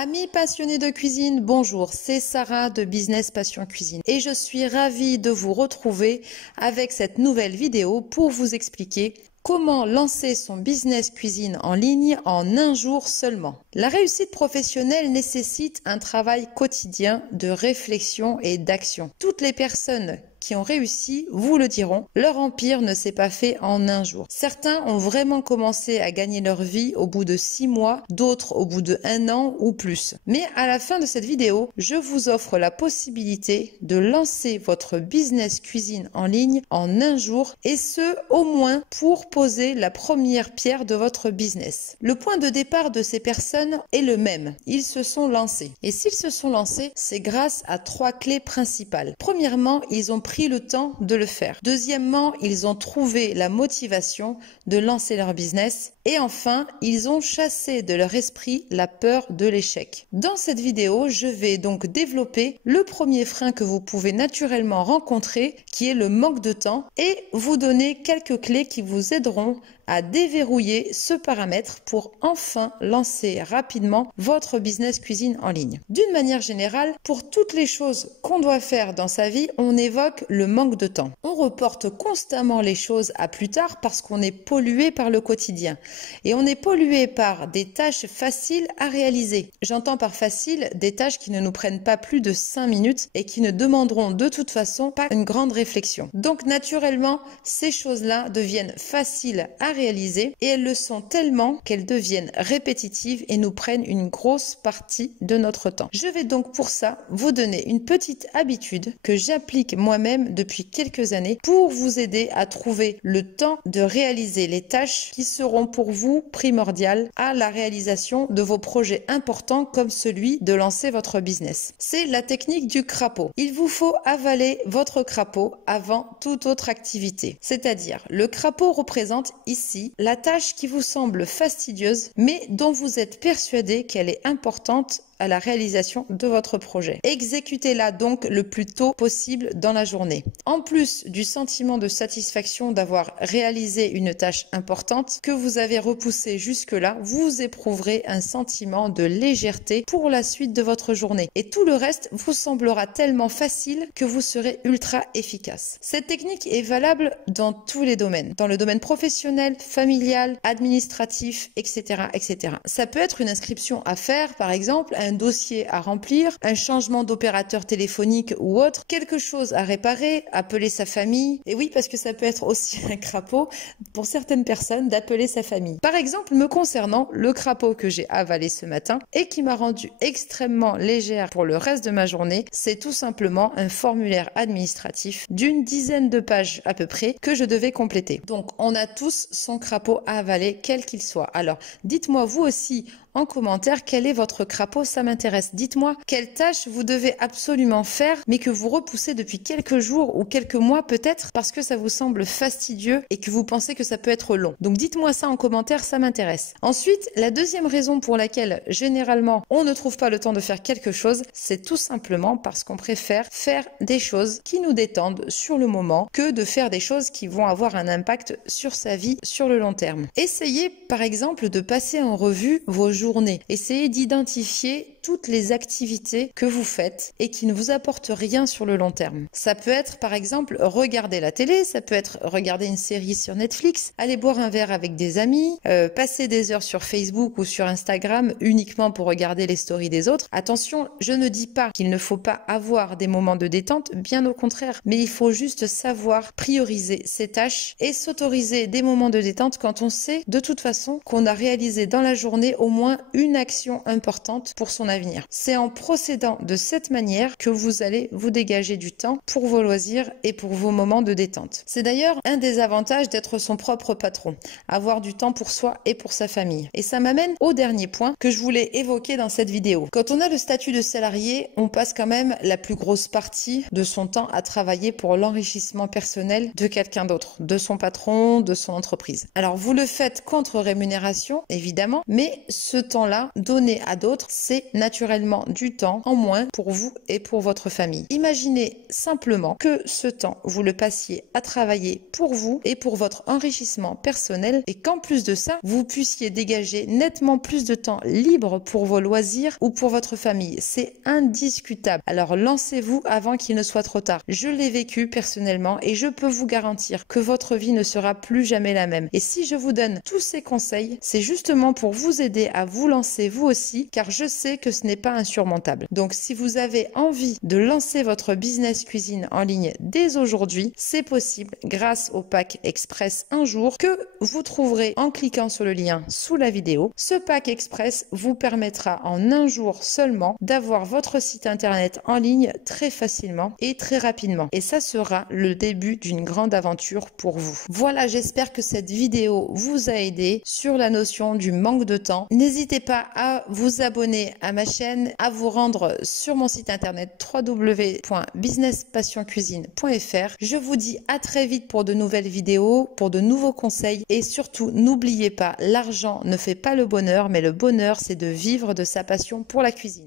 Amis passionnés de cuisine, bonjour, c'est Sarah de Business Passion Cuisine et je suis ravie de vous retrouver avec cette nouvelle vidéo pour vous expliquer comment lancer son business cuisine en ligne en un jour seulement. La réussite professionnelle nécessite un travail quotidien de réflexion et d'action. Toutes les personnes qui ont réussi vous le diront, leur empire ne s'est pas fait en un jour. Certains ont vraiment commencé à gagner leur vie au bout de 6 mois, d'autres au bout de 1 an ou plus. Mais à la fin de cette vidéo, je vous offre la possibilité de lancer votre business cuisine en ligne en un jour et ce, au moins pour poser la première pierre de votre business. Le point de départ de ces personnes est le même. Ils se sont lancés. Et s'ils se sont lancés, c'est grâce à 3 clés principales. Premièrement, ils ont pris le temps de le faire. Deuxièmement, ils ont trouvé la motivation de lancer leur business. Et enfin, ils ont chassé de leur esprit la peur de l'échec. Dans cette vidéo, je vais donc développer le premier frein que vous pouvez naturellement rencontrer, qui est le manque de temps, et vous donner quelques clés qui vous aideront à déverrouiller ce paramètre pour enfin lancer rapidement votre business cuisine en ligne. D'une manière générale, pour toutes les choses qu'on doit faire dans sa vie, on évoque le manque de temps. On reporte constamment les choses à plus tard parce qu'on est pollué par le quotidien. Et on est pollué par des tâches faciles à réaliser. J'entends par facile des tâches qui ne nous prennent pas plus de 5 minutes et qui ne demanderont de toute façon pas une grande réflexion. Donc naturellement, ces choses-là deviennent faciles à réaliser et elles le sont tellement qu'elles deviennent répétitives et nous prennent une grosse partie de notre temps. Je vais donc pour ça vous donner une petite habitude que j'applique moi-même depuis quelques années pour vous aider à trouver le temps de réaliser les tâches qui seront pour vous primordiales à la réalisation de vos projets importants comme celui de lancer votre business. C'est la technique du crapaud. Il vous faut avaler votre crapaud avant toute autre activité. C'est-à-dire, le crapaud représente ici la tâche qui vous semble fastidieuse mais dont vous êtes persuadé qu'elle est importante à la réalisation de votre projet. Exécutez-la donc le plus tôt possible dans la journée. En plus du sentiment de satisfaction d'avoir réalisé une tâche importante que vous avez repoussée jusque-là, vous éprouverez un sentiment de légèreté pour la suite de votre journée. Et tout le reste vous semblera tellement facile que vous serez ultra efficace. Cette technique est valable dans tous les domaines. Dans le domaine professionnel, familial, administratif, etc., etc. Ça peut être une inscription à faire, par exemple, un dossier à remplir, un changement d'opérateur téléphonique ou autre, quelque chose à réparer, appeler sa famille. Et oui, parce que ça peut être aussi un crapaud pour certaines personnes d'appeler sa famille. Par exemple, me concernant, le crapaud que j'ai avalé ce matin et qui m'a rendu extrêmement légère pour le reste de ma journée, c'est tout simplement un formulaire administratif d'une dizaine de pages à peu près que je devais compléter. Donc, on a tous son crapaud à avaler, quel qu'il soit. Alors, dites-moi vous aussi en commentaire quel est votre crapaud, ça m'intéresse. Dites-moi quelle tâche vous devez absolument faire mais que vous repoussez depuis quelques jours ou quelques mois peut-être parce que ça vous semble fastidieux et que vous pensez que ça peut être long. Donc dites-moi ça en commentaire, ça m'intéresse. Ensuite, la deuxième raison pour laquelle généralement on ne trouve pas le temps de faire quelque chose, c'est tout simplement parce qu'on préfère faire des choses qui nous détendent sur le moment que de faire des choses qui vont avoir un impact sur sa vie sur le long terme. Essayez par exemple de passer en revue vos journées. Essayez d'identifier toutes les activités que vous faites et qui ne vous apportent rien sur le long terme. Ça peut être par exemple regarder la télé, ça peut être regarder une série sur Netflix, aller boire un verre avec des amis, passer des heures sur Facebook ou sur Instagram uniquement pour regarder les stories des autres. Attention, je ne dis pas qu'il ne faut pas avoir des moments de détente, bien au contraire, mais il faut juste savoir prioriser ses tâches et s'autoriser des moments de détente quand on sait de toute façon qu'on a réalisé dans la journée au moins une action importante pour son avenir. C'est en procédant de cette manière que vous allez vous dégager du temps pour vos loisirs et pour vos moments de détente. C'est d'ailleurs un des avantages d'être son propre patron, avoir du temps pour soi et pour sa famille. Et ça m'amène au dernier point que je voulais évoquer dans cette vidéo. Quand on a le statut de salarié, on passe quand même la plus grosse partie de son temps à travailler pour l'enrichissement personnel de quelqu'un d'autre, de son patron, de son entreprise. Alors vous le faites contre rémunération, évidemment, mais ce ce temps-là donné à d'autres, c'est naturellement du temps en moins pour vous et pour votre famille. Imaginez simplement que ce temps, vous le passiez à travailler pour vous et pour votre enrichissement personnel et qu'en plus de ça, vous puissiez dégager nettement plus de temps libre pour vos loisirs ou pour votre famille. C'est indiscutable. Alors lancez-vous avant qu'il ne soit trop tard. Je l'ai vécu personnellement et je peux vous garantir que votre vie ne sera plus jamais la même. Et si je vous donne tous ces conseils, c'est justement pour vous aider à vous lancer vous aussi, car je sais que ce n'est pas insurmontable. Donc si vous avez envie de lancer votre business cuisine en ligne dès aujourd'hui, c'est possible grâce au pack express un jour que vous trouverez en cliquant sur le lien sous la vidéo. Ce pack express vous permettra en un jour seulement d'avoir votre site internet en ligne très facilement et très rapidement. Et ça sera le début d'une grande aventure pour vous. Voilà, j'espère que cette vidéo vous a aidé sur la notion du manque de temps. N'hésitez pas à vous abonner à ma chaîne, à vous rendre sur mon site internet www.businesspassioncuisine.fr. Je vous dis à très vite pour de nouvelles vidéos, pour de nouveaux conseils et surtout n'oubliez pas, l'argent ne fait pas le bonheur, mais le bonheur c'est de vivre de sa passion pour la cuisine.